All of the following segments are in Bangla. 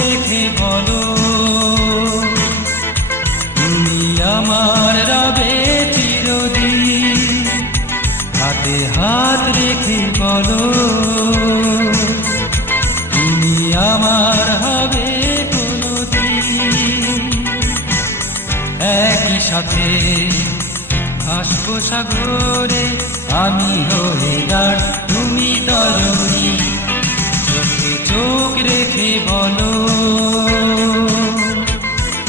রেখে বলো তুমি আমার রবে চিরদিন। হাতে হাত রেখে বলো তুমি আমার হবে কোনদিন। একই সাথে ভাসবো সাগরে, আমি হয়ে দাঁড় তুমি তরুণী। চোখে চোখ রেখে বলো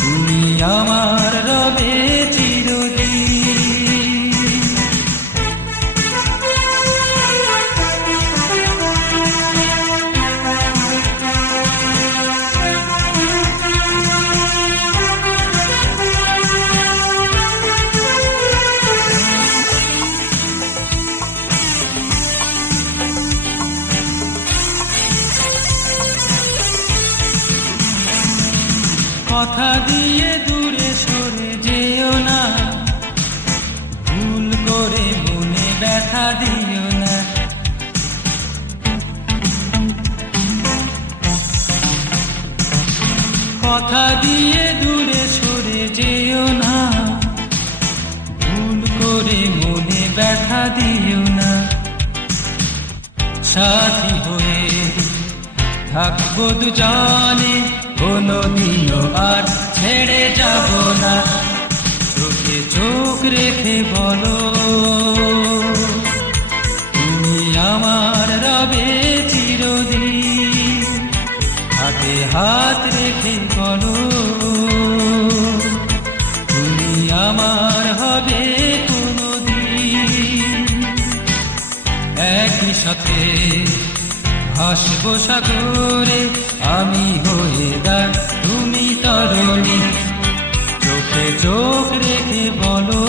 তুমি আমার রবে চিরদিন। কথা দিয়ে দূরে সরে যেও না, ভুল করে মনে ব্যথা দিও না। কথা দিয়ে দূরে সরে যেও না, ভুল করে মনে ব্যথা দিও না। সাথী হয়ে থাকবো দুজনে, কোনদিনও আর ছেড়ে যাব না। চোখে চোখ রেখে বলো তুমি আমার রবে চিরদিন। হাতে হাত রেখে বলো তুমি আমার হবে কোনদিন। একই সাথে ভাসবো সাগরে, আমি হয়ে দাঁড় তুমি তরুণী। চোখে চোখ রেখে বলো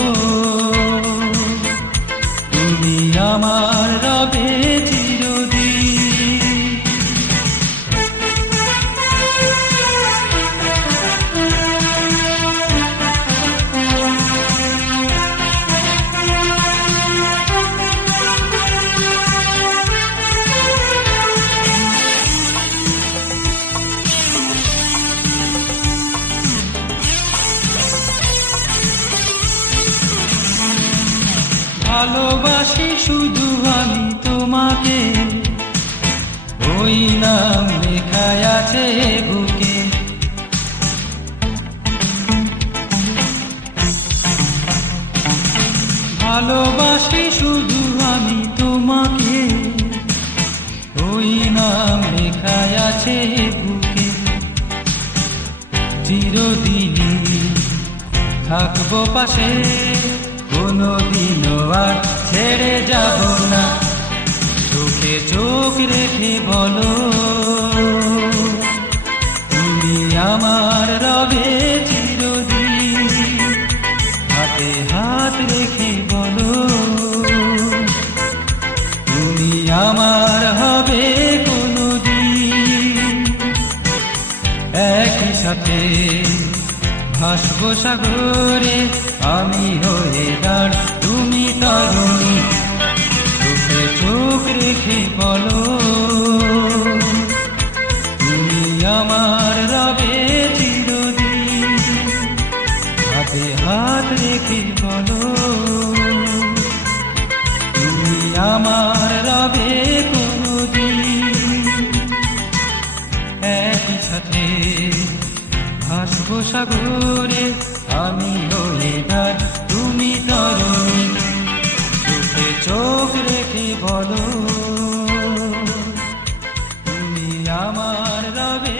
তুমি আমার রবে চিরদিন। ভালোবাসি শুধু আমি তোমাকে, ওই নাম লেখা আছে বুকে। ভালোবাসি শুধু আমি তোমাকে, ওই নাম লেখা আছে বুকে। চিরদিনই থাকবো পাশে, কোনদিনও আর ছেড়ে যাব না। চোখে চোখ রেখে বলো তুমি আমার রবে চিরদিন। হাতে হাত রেখে বলো তুমি আমার হবে কোনদিন। একই সাথে ভাসবো সাগরে, আমি হয়ে দাঁড় তুমি তরুণী। চোখে চোখ রেখে বলো তুমি আমার রবে চিরদিন। হাতে হাত রেখে বলো তুমি আমার রবে কোনদিন। একই সাথে ভাসবো সাগরে, আমি হয়ে দাঁড় তুমি তরুণী। চোখে চোখ রেখে বলো তুমি আমার রবে